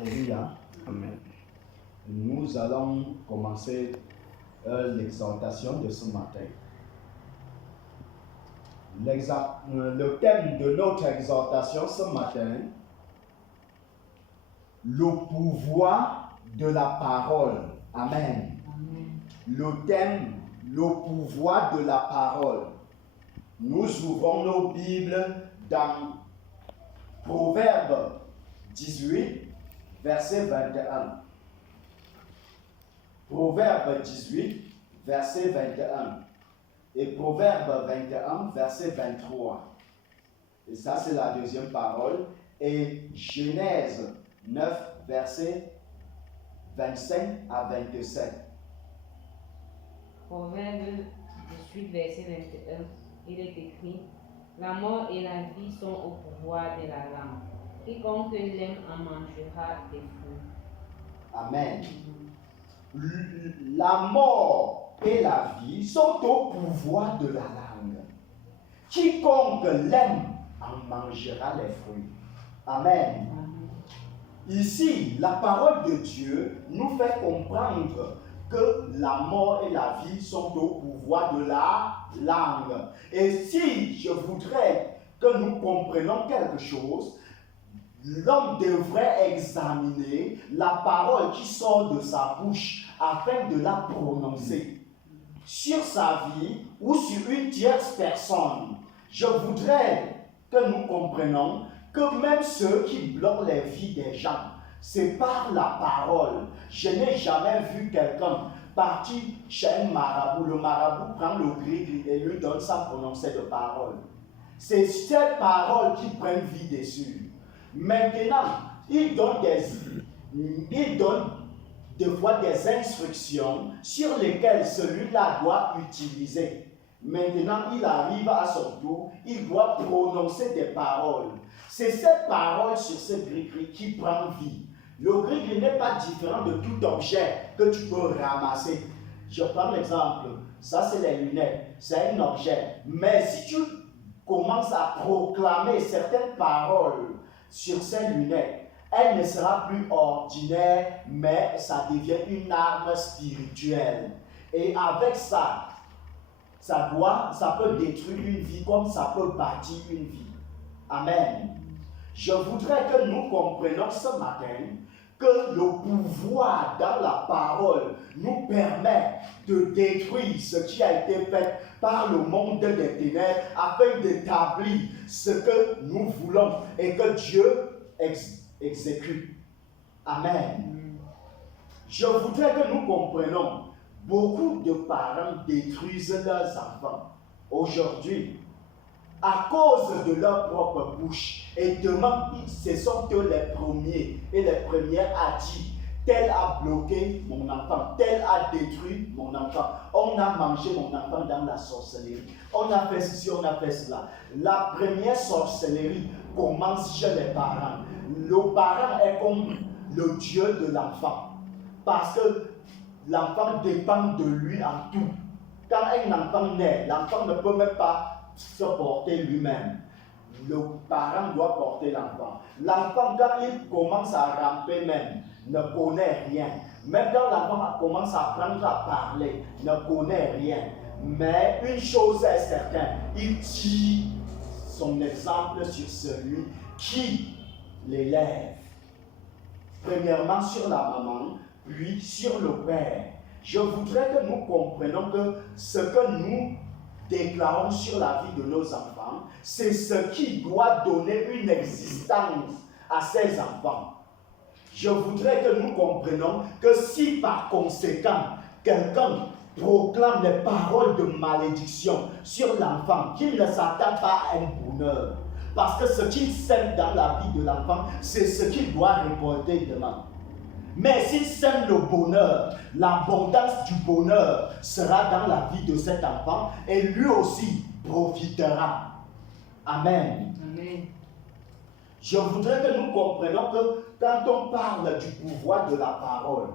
Alléluia. Amen. Nous allons commencer l'exhortation de ce matin. Le thème de notre exhortation ce matin, le pouvoir de la parole. Amen. Amen. Le thème, le pouvoir de la parole. Nous ouvrons nos Bibles dans Proverbe 18, verset 21. Proverbe 18, verset 21. Et Proverbe 21, verset 23. Et ça, c'est la deuxième parole. Et Genèse 9, verset 25 à 27. Proverbe 18, verset 21, il est écrit: la mort et la vie sont au pouvoir de la langue. Quiconque l'aime en mangera des fruits. Amen. La mort et la vie sont au pouvoir de la langue. Quiconque l'aime en mangera les fruits. Amen. Ici, la parole de Dieu nous fait comprendre que la mort et la vie sont au pouvoir de la langue. Et si je voudrais que nous comprenions quelque chose, l'homme devrait examiner la parole qui sort de sa bouche afin de la prononcer sur sa vie ou sur une tierce personne. Je voudrais que nous comprenions que même ceux qui bloquent les vies des gens, c'est par la parole. Je n'ai jamais vu quelqu'un partir chez un marabout. Le marabout prend le gris et lui donne sa prononcée de parole. C'est cette parole qui prend vie dessus. Maintenant, il donne des fois des instructions sur lesquelles celui-là doit utiliser. Maintenant, il arrive à son tour, il doit prononcer des paroles. C'est cette parole sur ce gris-gris qui prend vie. Le gris-gris n'est pas différent de tout objet que tu peux ramasser. Je prends l'exemple, ça c'est les lunettes, c'est un objet. Mais si tu commences à proclamer certaines paroles sur ces lunettes, elle ne sera plus ordinaire, mais ça devient une arme spirituelle. Et avec ça, ça peut détruire une vie comme ça peut bâtir une vie. Amen. Je voudrais que nous comprenions ce matin que le pouvoir dans la parole nous permet de détruire ce qui a été fait par le monde des ténèbres afin d'établir ce que nous voulons et que Dieu exécute. Amen. Je voudrais que nous comprenions, beaucoup de parents détruisent leurs enfants aujourd'hui à cause de leur propre bouche. Et demain, ce sont eux les premiers et les premières à dire: tel a bloqué mon enfant, tel a détruit mon enfant, on a mangé mon enfant dans la sorcellerie, on a fait ceci, on a fait cela. La première sorcellerie commence chez les parents. Le parent est comme le Dieu de l'enfant, parce que l'enfant dépend de lui en tout. Quand un enfant naît, l'enfant ne peut même pas se porter lui-même. Le parent doit porter l'enfant. L'enfant, quand il commence à ramper même, ne connaît rien. Même quand l'enfant commence à apprendre à parler, ne connaît rien. Mais une chose est certaine, il tire son exemple sur celui qui l'élève. Premièrement sur la maman, puis sur le père. Je voudrais que nous comprenions que ce que nous déclarons sur la vie de nos enfants, c'est ce qui doit donner une existence à ces enfants. Je voudrais que nous comprenions que si par conséquent, quelqu'un proclame les paroles de malédiction sur l'enfant, qu'il ne s'attend pas à un bonheur. Parce que ce qu'il sème dans la vie de l'enfant, c'est ce qu'il doit récolter demain. Mais s'il sème le bonheur, l'abondance du bonheur sera dans la vie de cet enfant et lui aussi profitera. Amen. Amen. Je voudrais que nous comprenions que quand on parle du pouvoir de la parole,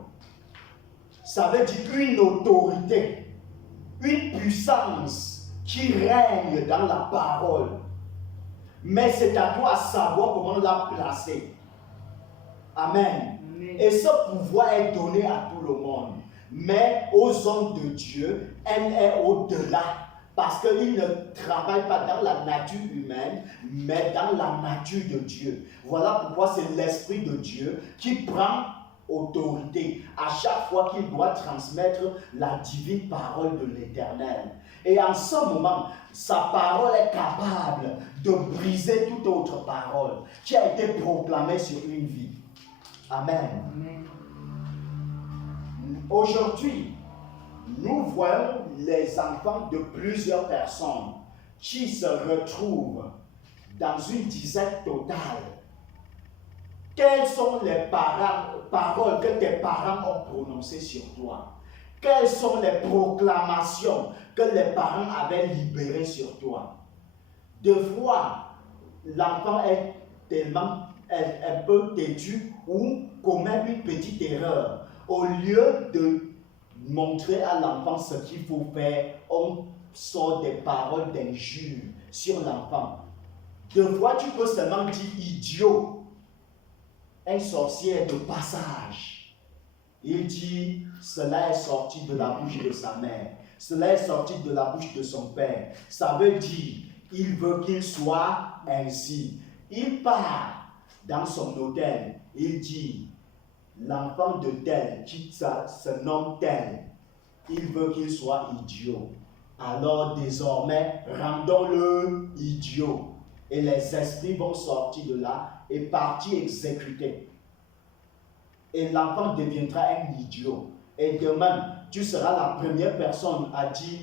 ça veut dire une autorité, une puissance qui règne dans la parole. Mais c'est à toi de savoir comment la placer. Amen. Amen. Et ce pouvoir est donné à tout le monde. Mais aux hommes de Dieu, elle est au-delà. Parce qu'ils ne travaillent pas dans la nature humaine, mais dans la nature de Dieu. Voilà pourquoi c'est l'Esprit de Dieu qui prend autorité à chaque fois qu'il doit transmettre la divine parole de l'Éternel. Et en ce moment, sa parole est capable de briser toute autre parole qui a été proclamée sur une vie. Amen. Amen. Aujourd'hui, nous voyons les enfants de plusieurs personnes qui se retrouvent dans une disette totale. Quelles sont les paroles que tes parents ont prononcées sur toi? Quelles sont les proclamations que les parents avaient libérées sur toi? Deux fois, l'enfant est tellement un peu têtu ou commet une petite erreur. Au lieu de montrer à l'enfant ce qu'il faut faire, on sort des paroles d'injures sur l'enfant. Deux fois, tu peux seulement dire idiot. Un sorcier de passage. Il dit, cela est sorti de la bouche de sa mère. Cela est sorti de la bouche de son père. Ça veut dire, il veut qu'il soit ainsi. Il part dans son hôtel. Il dit, l'enfant de tel, qui se nomme tel, il veut qu'il soit idiot. Alors désormais, rendons-le idiot. Et les esprits vont sortir de là et partir exécuter. Et l'enfant deviendra un idiot. Et demain, tu seras la première personne à dire,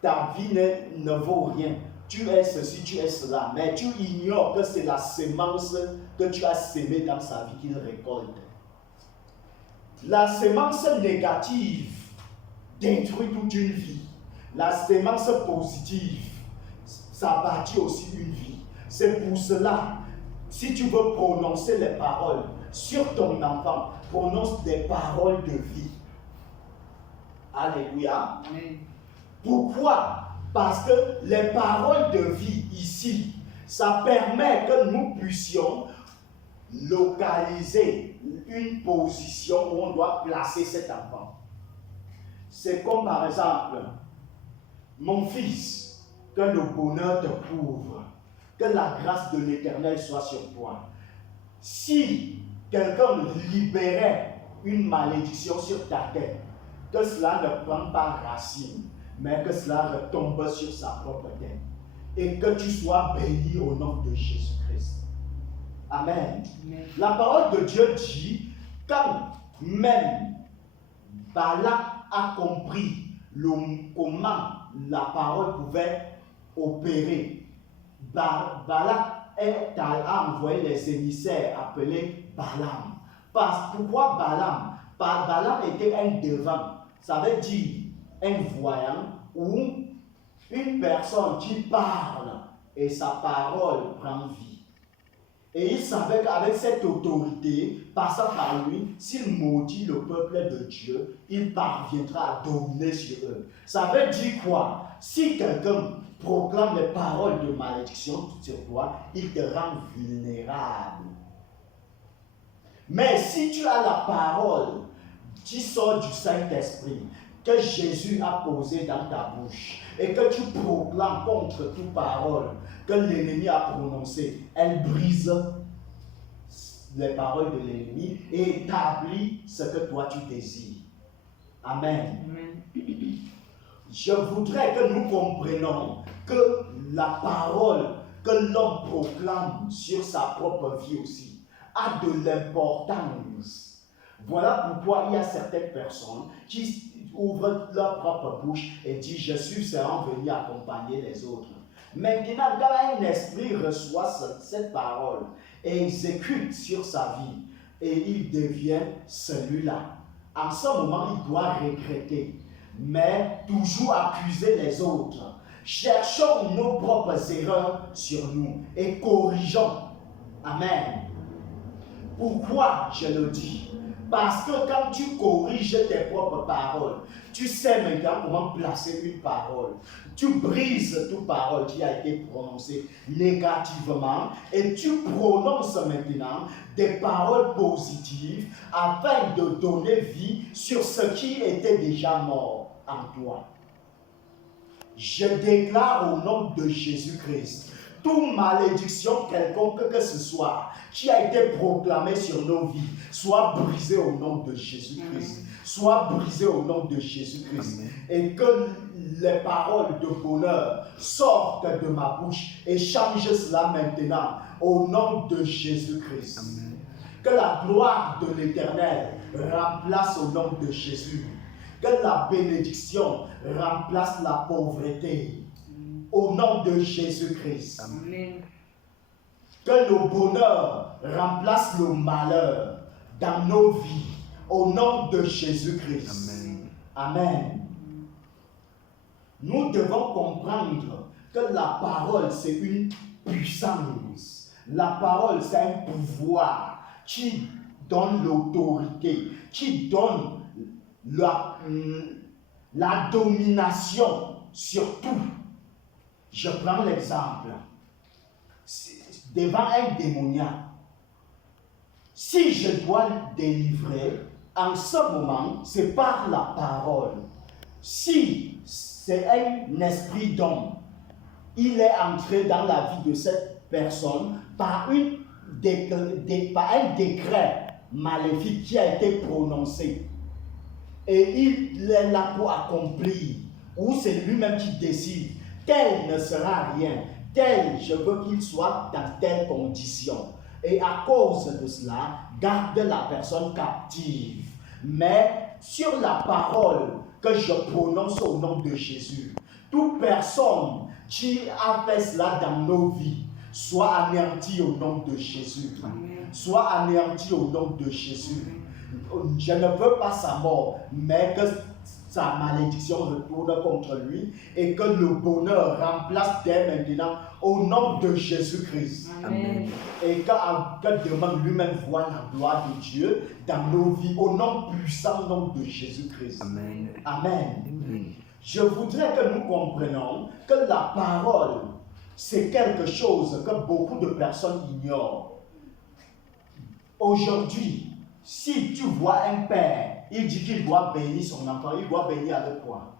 ta vie ne vaut rien. Tu es ceci, tu es cela. Mais tu ignores que c'est la sémence que tu as sémée dans sa vie qu'il récolte. La sémence négative détruit toute une vie. La sémence positive, ça bâtit aussi une vie. C'est pour cela, si tu veux prononcer les paroles sur ton enfant, prononce des paroles de vie. Alléluia. Amen. Pourquoi? Parce que les paroles de vie ici, ça permet que nous puissions localiser une position où on doit placer cet enfant. C'est comme par exemple, mon fils, que le bonheur te couvre, que la grâce de l'Éternel soit sur toi. Si quelqu'un libérait une malédiction sur ta tête, que cela ne prenne pas racine, mais que cela retombe sur sa propre tête. Et que tu sois béni au nom de Jésus-Christ. Amen. Amen. La parole de Dieu dit, quand même Balak a compris comment la parole pouvait opérer, Balak a envoyé les émissaires appelés Balaam. Pourquoi Balaam? Balaam était un devant, ça veut dire un voyant ou une personne qui parle et sa parole prend vie. Et il savait qu'avec cette autorité, passant par lui, s'il maudit le peuple de Dieu, il parviendra à dominer sur eux. Ça veut dire quoi? Si quelqu'un proclame les paroles de malédiction sur toi, il te rend vulnérable. Mais si tu as la parole qui sort du Saint-Esprit, que Jésus a posée dans ta bouche, et que tu proclames contre toute parole que l'ennemi a prononcée, elle brise les paroles de l'ennemi et établit ce que toi tu désires. Amen. Amen. Je voudrais que nous comprenions que la parole que l'homme proclame sur sa propre vie aussi a de l'importance. Voilà pourquoi il y a certaines personnes qui ouvrent leur propre bouche et disent « Je suis seulement venu accompagner les autres ». Maintenant, quand un esprit reçoit cette parole et exécute sur sa vie, et il devient celui-là, en ce moment, il doit regretter, mais toujours accuser les autres. Cherchons nos propres erreurs sur nous et corrigeons. Amen. Pourquoi je le dis? Parce que quand tu corriges tes propres paroles, tu sais maintenant comment placer une parole. Tu brises toute parole qui a été prononcée négativement et tu prononces maintenant des paroles positives afin de donner vie sur ce qui était déjà mort en toi. Je déclare au nom de Jésus-Christ, toute malédiction quelconque que ce soit qui a été proclamée sur nos vies, soit brisée au nom de Jésus-Christ. Soit brisée au nom de Jésus-Christ. Et que les paroles de bonheur sortent de ma bouche et change cela maintenant au nom de Jésus-Christ. Que la gloire de l'Éternel remplace au nom de Jésus. Que la bénédiction remplace la pauvreté. Au nom de Jésus-Christ. Que le bonheur remplace le malheur dans nos vies. Au nom de Jésus-Christ. Amen. Nous devons comprendre que la parole, c'est une puissance. La parole, c'est un pouvoir qui donne l'autorité, qui donne la domination sur tout. Je prends l'exemple. Devant un démoniaque, si je dois le délivrer, en ce moment, c'est par la parole. Si c'est un esprit d'homme, il est entré dans la vie de cette personne par un décret maléfique qui a été prononcé. Et il est là pour accomplir, ou c'est lui-même qui décide, tel ne sera rien, tel je veux qu'il soit dans telle condition. Et à cause de cela, garde la personne captive. Mais sur la parole que je prononce au nom de Jésus, toute personne qui a fait cela dans nos vies, soit anéantie au nom de Jésus. Soit anéantie au nom de Jésus. Je ne veux pas sa mort, mais que sa malédiction retourne contre lui et que le bonheur remplace dès maintenant au nom de Jésus-Christ. Amen. Et que demain lui-même voit la gloire de Dieu dans nos vies au nom puissant nom de Jésus-Christ. Amen. Amen. Amen. Je voudrais que nous comprenions que la parole, c'est quelque chose que beaucoup de personnes ignorent. Aujourd'hui, si tu vois un père, il dit qu'il doit bénir son enfant, il doit bénir avec quoi?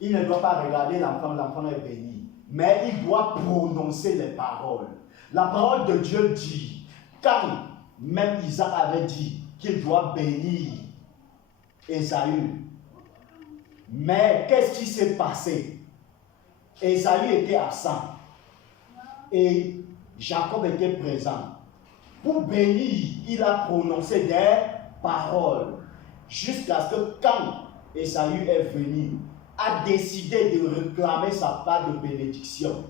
Il ne doit pas regarder l'enfant, l'enfant est béni. Mais il doit prononcer les paroles. La parole de Dieu dit, quand même Isaac avait dit qu'il doit bénir Ésaü. Mais qu'est-ce qui s'est passé? Ésaü était absent. Et Jacob était présent. Pour bénir, il a prononcé des paroles. Jusqu'à ce que quand Ésaü est venu, a décidé de réclamer sa part de bénédiction.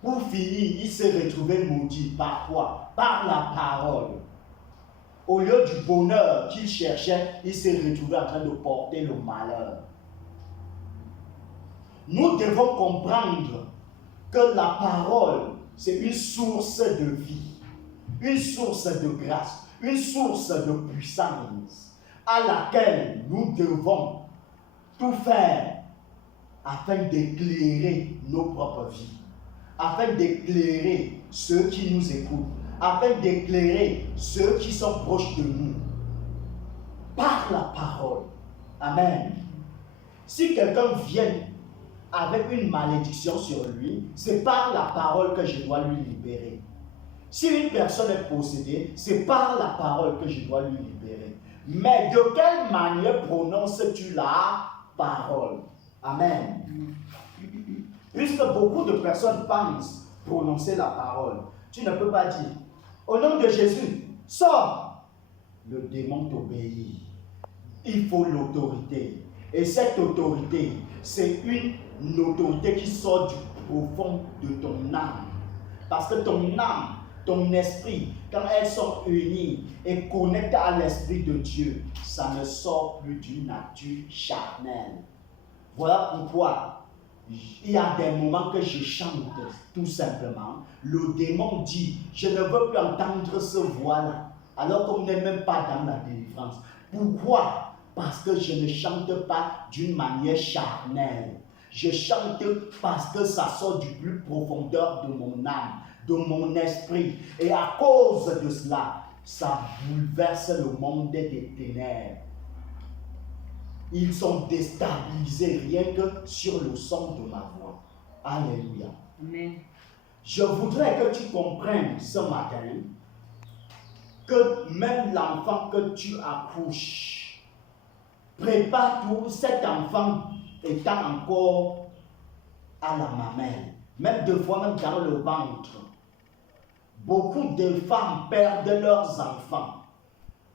Pour finir, il s'est retrouvé maudit. Par quoi? Par la parole. Au lieu du bonheur qu'il cherchait, il s'est retrouvé en train de porter le malheur. Nous devons comprendre que la parole, c'est une source de vie, une source de grâce, une source de puissance à laquelle nous devons tout faire afin d'éclairer nos propres vies, afin d'éclairer ceux qui nous écoutent, afin d'éclairer ceux qui sont proches de nous, par la parole. Amen. Si quelqu'un vient avec une malédiction sur lui, c'est par la parole que je dois lui libérer. Si une personne est possédée, c'est par la parole que je dois lui libérer. Mais de quelle manière prononces-tu la parole? Amen. Puisque beaucoup de personnes pensent prononcer la parole, tu ne peux pas dire, au nom de Jésus, sors. Le démon t'obéit. Il faut l'autorité. Et cette autorité, c'est une autorité qui sort du profond de ton âme. Parce que ton âme, ton esprit, quand elles sont unies et connectées à l'Esprit de Dieu, ça ne sort plus d'une nature charnelle. Voilà pourquoi il y a des moments que je chante tout simplement. Le démon dit, je ne veux plus entendre ce voix-là. alors qu'on n'est même pas dans la délivrance. Pourquoi? Parce que je ne chante pas d'une manière charnelle. Je chante parce que ça sort du plus profondeur de mon âme, de mon esprit. Et à cause de cela, ça bouleverse le monde des ténèbres. Ils sont déstabilisés rien que sur le son de ma voix. Alléluia. Amen. Je voudrais que tu comprennes ce matin que même l'enfant que tu accouches, prépare tout, cet enfant étant encore à la mamelle, même deux fois même dans le ventre. Beaucoup de femmes perdent leurs enfants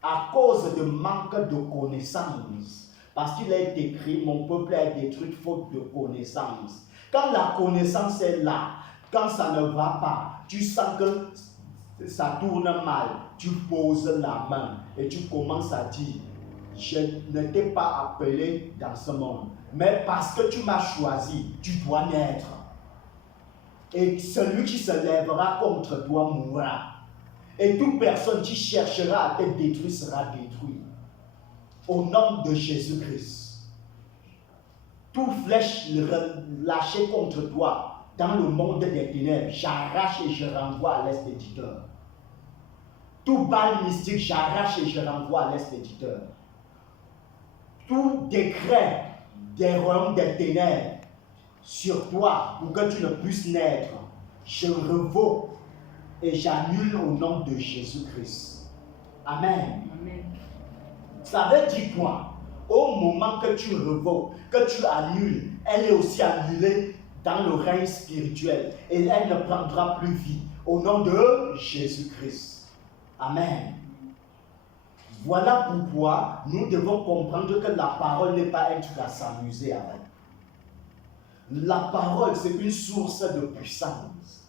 à cause de manque de connaissances. Parce qu'il est écrit, mon peuple est détruit faute de connaissance. Quand la connaissance est là, quand ça ne va pas, tu sens que ça tourne mal, tu poses la main et tu commences à dire, je ne t'ai pas appelé dans ce monde, mais parce que tu m'as choisi, tu dois naître. Et celui qui se lèvera contre toi mourra. Et toute personne qui cherchera à te détruire sera détruite. Au nom de Jésus-Christ. Toute flèche lâchée contre toi dans le monde des ténèbres, j'arrache et je renvoie à l'expéditeur. Tout balle mystique, j'arrache et je renvoie à l'expéditeur. Tout décret des royaumes des ténèbres sur toi pour que tu ne puisses naître, je revoque et j'annule au nom de Jésus-Christ. Amen. Amen. Ça veut dire quoi? Au moment que tu revoques, que tu annules, elle est aussi annulée dans le règne spirituel et elle ne prendra plus vie. Au nom de Jésus-Christ. Amen. Voilà pourquoi nous devons comprendre que la parole n'est pas un truc à s'amuser avec. La parole, c'est une source de puissance.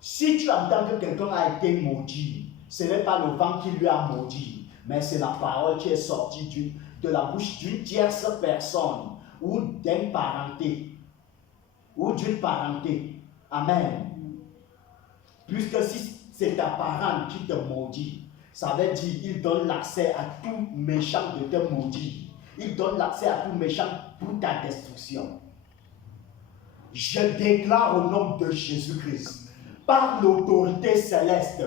Si tu entends que quelqu'un a été maudit, ce n'est pas le vent qui lui a maudit, mais c'est la parole qui est sortie de la bouche d'une tierce personne ou d'un parenté ou d'une parenté. Amen. Puisque si c'est ta parente qui te maudit, ça veut dire qu'il donne l'accès à tout méchant de te maudire. Il donne l'accès à tout méchant pour ta destruction. Je déclare au nom de Jésus-Christ, par l'autorité céleste,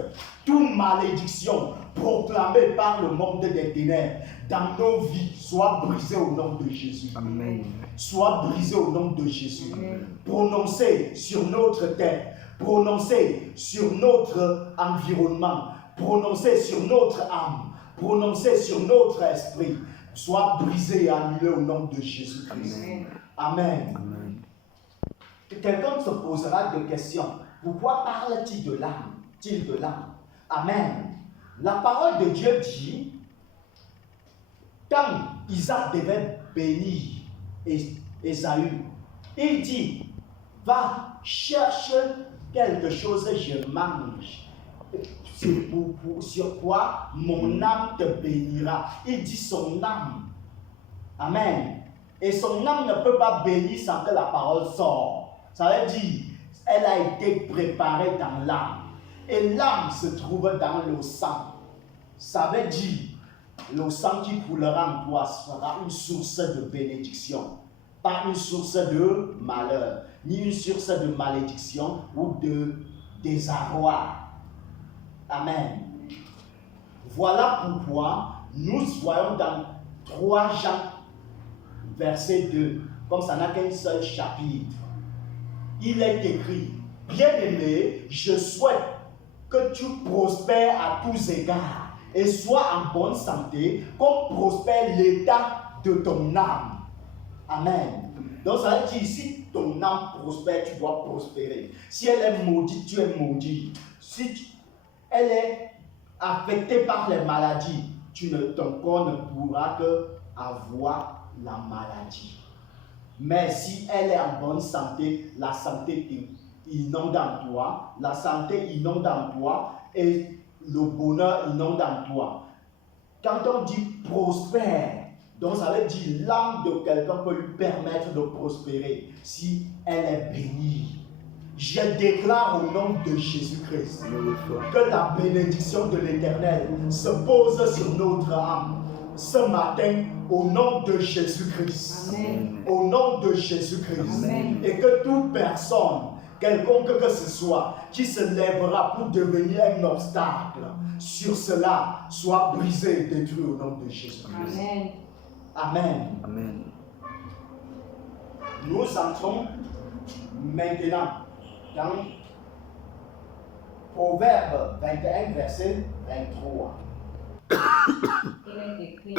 toute malédiction proclamée par le monde des ténèbres dans nos vies soit brisée au nom de Jésus. Amen. Soit brisée au nom de Jésus. Amen. Prononcée sur notre tête, prononcée sur notre environnement, prononcée sur notre âme, prononcée sur notre esprit, soit brisée et annulée au nom de Jésus-Christ. Amen. Amen. Amen. Quelqu'un se posera des questions. Pourquoi parle-t-il de l'âme? Amen. La parole de Dieu dit, quand Isaac devait bénir Ésaü, il dit, va, cherche quelque chose, je mange. Sur quoi mon âme te bénira. Il dit son âme. Amen. Et son âme ne peut pas bénir sans que la parole sorte. Ça veut dire, elle a été préparée dans l'âme. Et l'âme se trouve dans le sang. Ça veut dire, le sang qui coulera en toi sera une source de bénédiction. Pas une source de malheur, ni une source de malédiction ou de désarroi. Amen. Voilà pourquoi nous voyons dans 3 Jean, verset 2, comme ça n'a qu'un seul chapitre. Il est écrit, bien-aimé, je souhaite que tu prospères à tous égards et sois en bonne santé, comme prospère l'état de ton âme. Amen. Donc ça veut dire, si ton âme prospère, tu dois prospérer. Si elle est maudite, tu es maudit. Si elle est affectée par les maladies, ton corps ne pourra que avoir la maladie. Mais si elle est en bonne santé, la santé inonde en toi, la santé inonde en toi et le bonheur inonde en toi. Quand on dit prospère, donc ça veut dire l'âme de quelqu'un peut lui permettre de prospérer si elle est bénie. Je déclare au nom de Jésus-Christ que la bénédiction de l'Éternel se pose sur notre âme ce matin au nom de Jésus-Christ. Amen. Au nom de Jésus-Christ. Amen. Et que toute personne, quelconque que ce soit, qui se lèvera pour devenir un obstacle sur cela, soit brisé et détruit au nom de Jésus-Christ. Amen. Amen. Amen. Nous entrons maintenant dans Proverbe 21, verset 23. Il est écrit